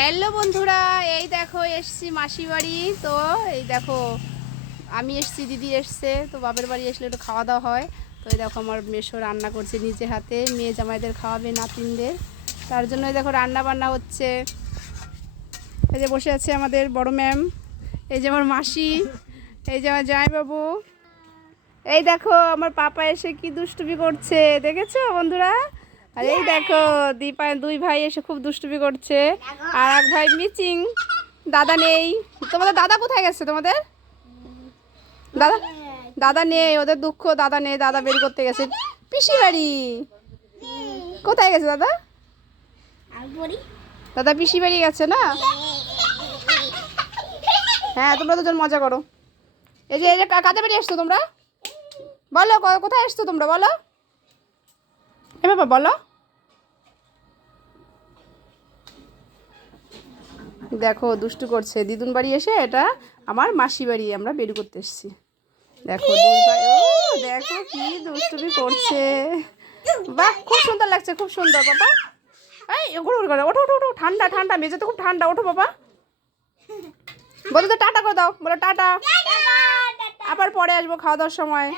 Hello বন্ধুরা, এই দেখো এসছি মাসি বাড়ি। তো এই দেখো আমি এসছি, দিদি এসছে। তো বাপের বাড়ি আসলে একটু খাওয়া দাওয়া হয়। তো এই দেখো আমার মেশো রান্না করছে নিজে হাতে, মেয়ে জামাইদের খাওয়াবে, নাতিনদের। তার জন্য এই দেখো রান্না বান্না হচ্ছে। এই যে বসে আছে আমাদের বড় ম্যাম, এই যে আমার মাসি, এই যে আমার জামাইবাবু। এই দেখো আমার পাপা এসে কি দুষ্টুমি করছে, দেখেছো বন্ধুরা? আর এই দেখো দুই ভাই এসে খুব দুষ্টুমি করছে। আর এক ভাই মিচিং, দাদা নেই। তোমাদের দাদা কোথায় গেছে? তোমাদের দাদা দাদা নেই, ওদের দুঃখ, দাদা নেই, দাদা বের করতে গেছে পিসি বাড়ি। কোথায় গেছে দাদা? দাদা পিসি বাড়ি গেছে না? হ্যাঁ, তোমরা দুজন মজা করো। এই যে কাদের বাড়ি এসছো তোমরা? বলো কোথায় এসছো তোমরা, বলো এ বাবা বলো। দেখো দুষ্টু করছে দিদুন বাড়ি এসে। এটা আমার মাসি বাড়ি, আমরা বের করতে এসেছি। দেখো দুই ভাই, ও দেখো কি দুষ্টুমি করছে। বাহ, খুব সুন্দর লাগছে, খুব সুন্দর বাবা। এই ওঠো ওঠো ওঠো ওঠো, ঠান্ডা ঠান্ডা, মেঝে তো খুব ঠান্ডা, ওঠো বাবা। বলো তো টাটা করে দাও, বলো টাটা, আবার পরে আসবো খাওয়া দাওয়ার সময়।